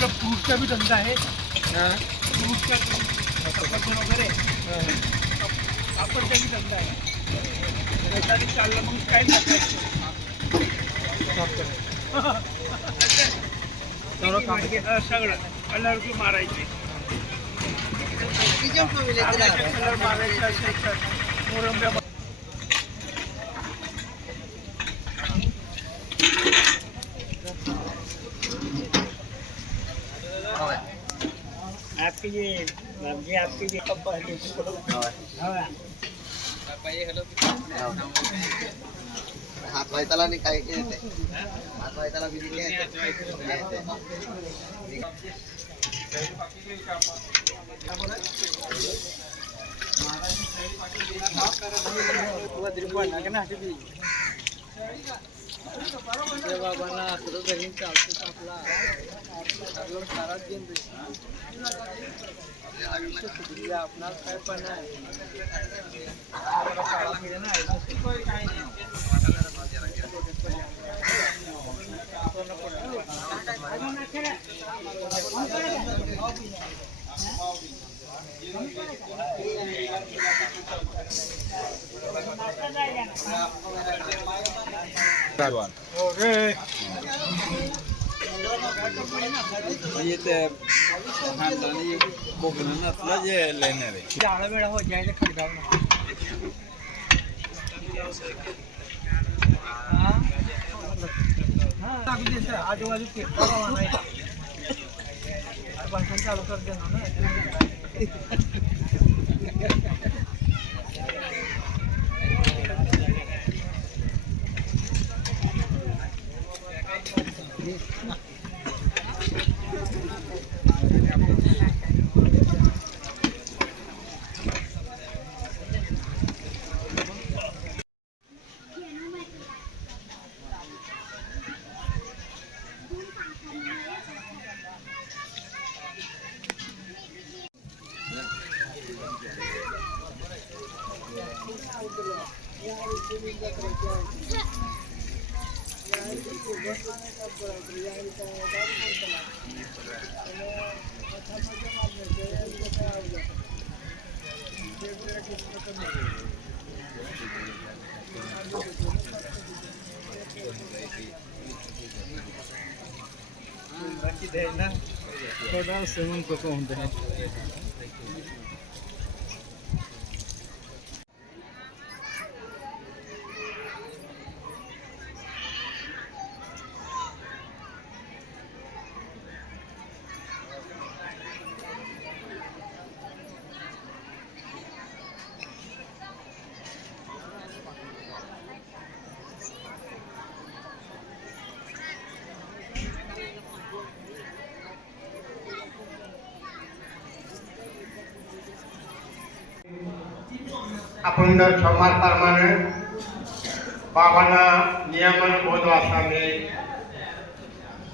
आपला फ्रूटचा बी धंदा आहे. फ्रूटचा सफरचंद वगैरे कापडचा बी धंदा आहे. त्याच्यासाठी चाललं मग काय टाकायचं सगळं कलर बी मारायचे. कलर मारायचे असेल तर मोरंब्या आपकी ये आपकी ये कब हात व्हायला नाही काय येते हात व्हायला बाबांना आपलं घरी चालतो आपला सारा दिन आपणास काय पण आहे कोकणातला जे लेणार आहे झाडा वेळा हो जायचं खडगाव आजूबाजू भाषण चालू कर देणार ना. थोड़ा सेवन को होते हैं आपण दर सोमवारप्रमाणे बाबांना नियमन बोध वाचताना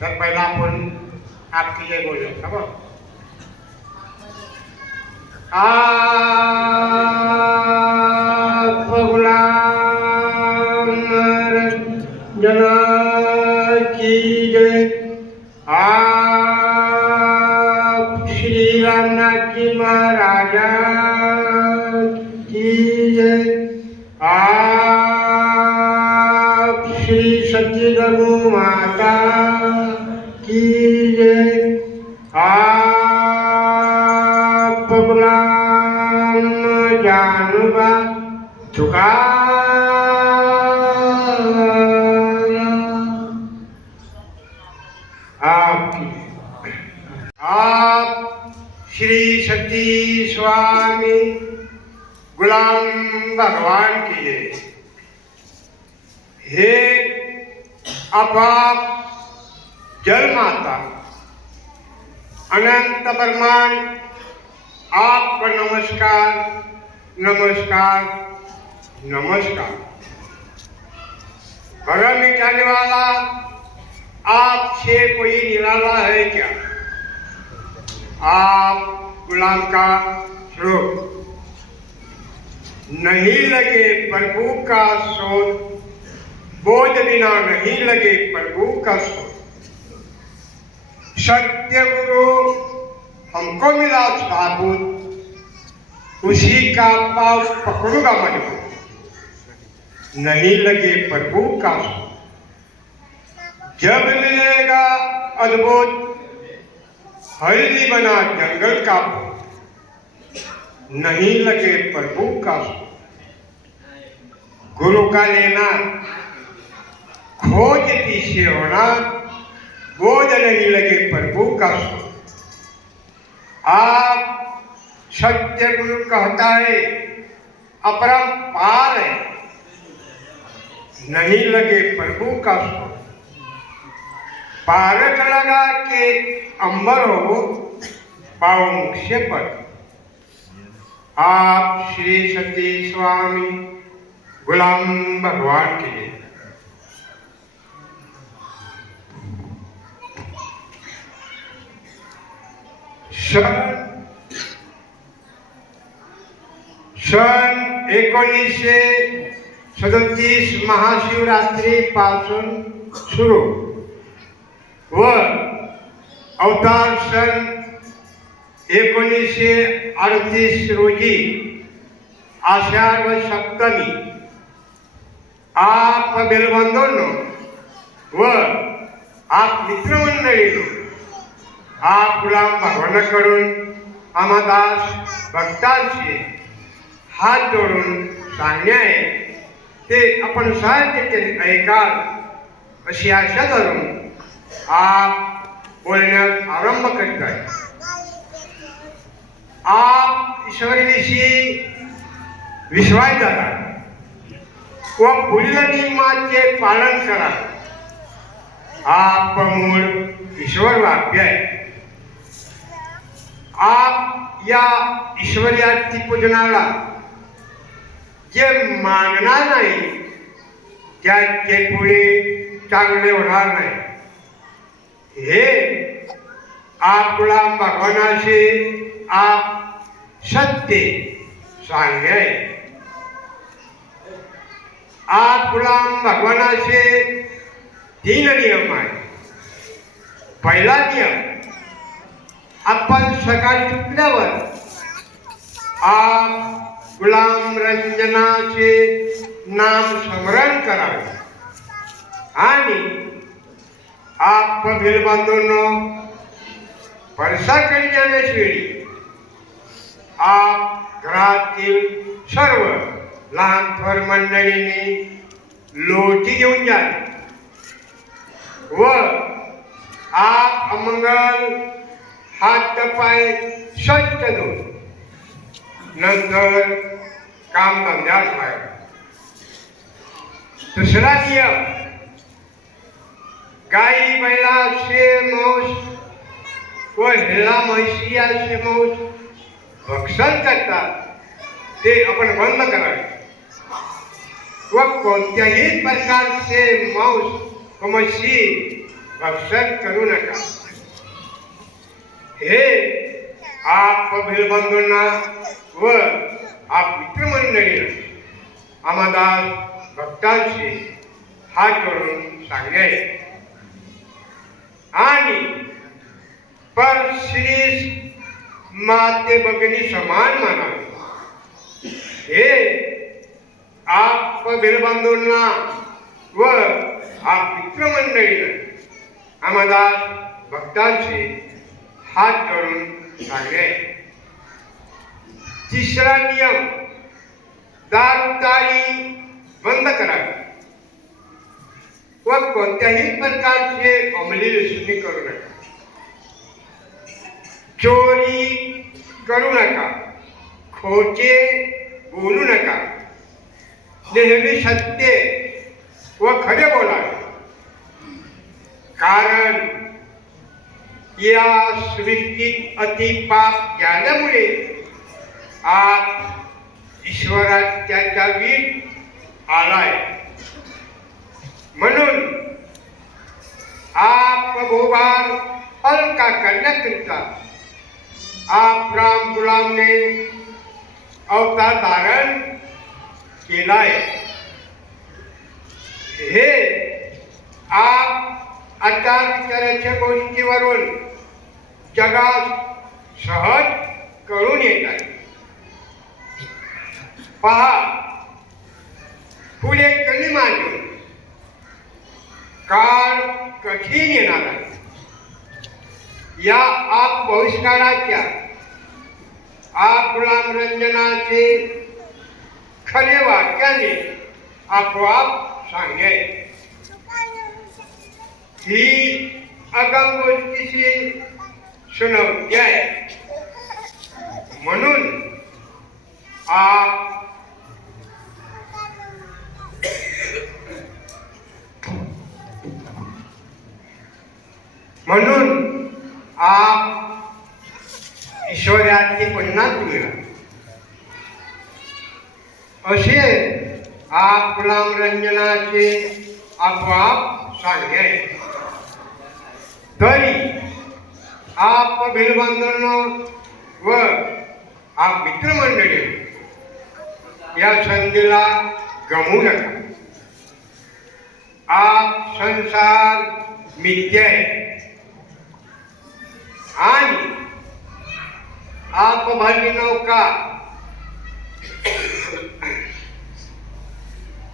तर पहिला आपण आरती जय बोलूया का बघ. जना की जय. श्री रामनाथ जी महाराजा की जय. श्री सच्ची दरगु माता की जय. बबुलाम जानबा आपकी. आप श्री सच्ची स्वामी गुलाम भगवान की जय. हे अपाप जल माता अनंत ब्रह्मांड आपको नमस्कार नमस्कार नमस्कार. घर में जाने वाला आपसे कोई निराला है क्या? आप गुलाम का श्लोक नहीं लगे प्रभु का शोध, बोझ बिना नहीं लगे प्रभु का शोध. सत्य गुरु हमको मिला साबुत, उसी का पाव पकड़ूंगा मजबूत, नहीं लगे प्रभु का जब मिलेगा अद्भुत, हल्दी बना जंगल का नहीं लगे प्रभु का गुरु का लेना खोज पीछे होना, बोझ नहीं लगे प्रभु का आप सत्य गुरु कहता है अपरंपार है, नहीं लगे प्रभु का पारक लगा के अंबर हो पाओ मुख्य पर। आप श्री सती स्वामी गुलाम भगवान के लिए सन 1937 महाशिवरात्री पासून सुरू व अवतार सन 1938 रोजी आषाढ व सप्तमी आप बेलबंधूंनो व आप मित्रमंडळीनो आप गुलाम भगवानाकडून आम्हादास भक्तांचे हात जोडून सांगणे आहे ते आपण साहित्य ऐकाल अशी आशा धरून आप बोलण्यास आरंभ करीत आहे। आप ईश्वरीविषयी विश्वास धरा व पुढील नियमाचे पालन करा। आप मूळ ईश्वर वाक्य आहे। आप या ईश्वरीयाची पूजनाला जे मानणार नाही त्याचे पुढे चांगले होणार नाही हे आप गुलाम भगवानाचे आप सत्य सांगे। आप गुलाम भगवानाचे 3 नियम आहे। पहिला नियम आपण सकाळी उठल्यावर आप गुलाम रंजनाचे नाम स्मरण करावे आणि आप बिलबंधूंनो परसाकडे जाण्याच्या वेळी आप घरातील सर्व लहान थोर मंडळींनी लोटी घेऊन जावे व आप अमंगल हात पाय स्वच्छ धुवून नंतर काम धंद्यात व्हावे। दुसरा नियम गाई बैलाचे मांस व हेला म्हैसियाचे मांस भक्षण करतात ते आपण बंद करावे व कोणत्याही प्रकारचे मांस व म्हशी भक्षण करू नका। हे आप बिलबंधूंना व आप मित्रमंडळींना आम्हादास भक्तांशी हात जोडून सांगणे आणि पर श्री माते भगिनी समान मानावे। हे आप बिलबंधूंना व आप मित्रमंडळींना आम्हादास भक्तांशी हात जोडून सांगणे। तिसरा नियम दारूतारी बंद करावी व कोणत्याही प्रकारचे अंमली व्यसनी करू नका। चोरी करू नका, खोटे बोलू नका, नेहमी सत्य व खरे बोलावे कारण या सृष्टीत अतिपाप झाल्यामुळे आप ईश्वराच्या वीट आलाय। म्हणून आप भूभार हलका करण्याकरिता आप राम गुलाम ने अवतार धारण केलाय। हे आप आचार विचाराच्या गोष्टीवरून जगात सहज कळून येत आहे. पहा, पुढे कली मांडून काळ कठीण येणार आहे. या आप बहिष्काराच्या आप गुलाम रंजनाचे खरे वाक्याने आपोआप सांगे. ही अगमगोष्टीची सुनवती आहे. म्हणून आप ईश्वराची पुन्हा मिळा असे आप गुलाम रंजनाचे आपोआप सांगे. तरी आप भिलबंधूंनो व आप मित्रमंडळी या संधीला गमवू नका. आप संसार मिथ्या आहे आणि आप भली नौका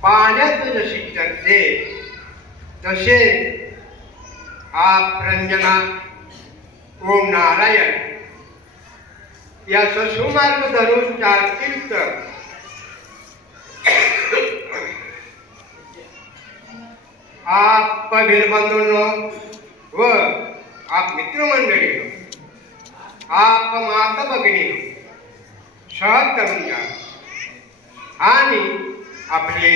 पाण्यात जशी चलते तसे आप रंजना ओम नारायण या ससुमार्ग धरून चालतील तर आप भिलबंधूंनो व आप मित्रमंडळी आप माता भगिनी सहज करून जा आणि आपले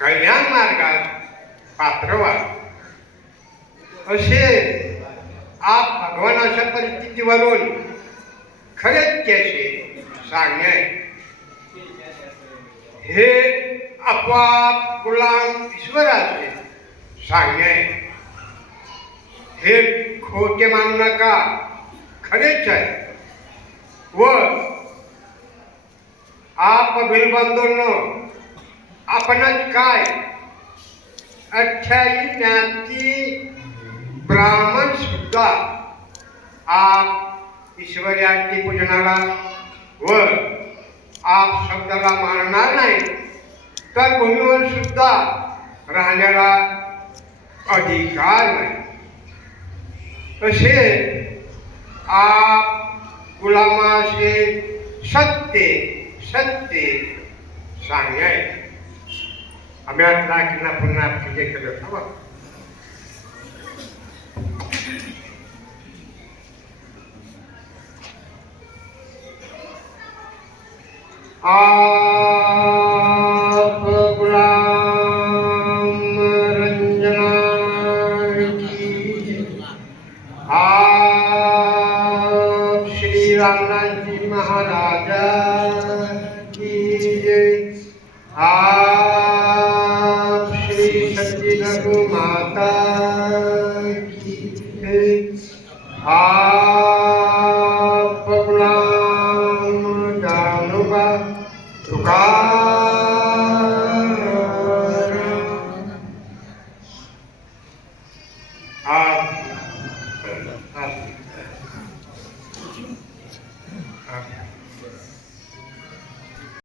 कल्याण मार्गात पात्र व्हा. असे आप भगवानाच्या परिस्थितीवरून खरेच त्याचे सांगणे. हे आपोआप गुलाम ईश्वराचे सांगणे. हे खोटे मानू नका, खरेच आहे. व आप भिलबंधूंनो आपणच काय 28 ज्ञाती ब्राह्मण सुद्धा आप ईश्वराची पूजनाला व आप शब्दाला मानणार नाही तर भूमीवर सुद्धा राहण्याला अधिकार नाही. असे आप गुलामाचे सत्य सत्य सांगे. आम्ही आता पुन्हा पूजे केलं हवं. आप गुलाम रंजना की, आप श्री रामनाथजी महाराजा की जय. आप श्री सती रघु माता की जय. आप गुलाम जानोबा तुकार.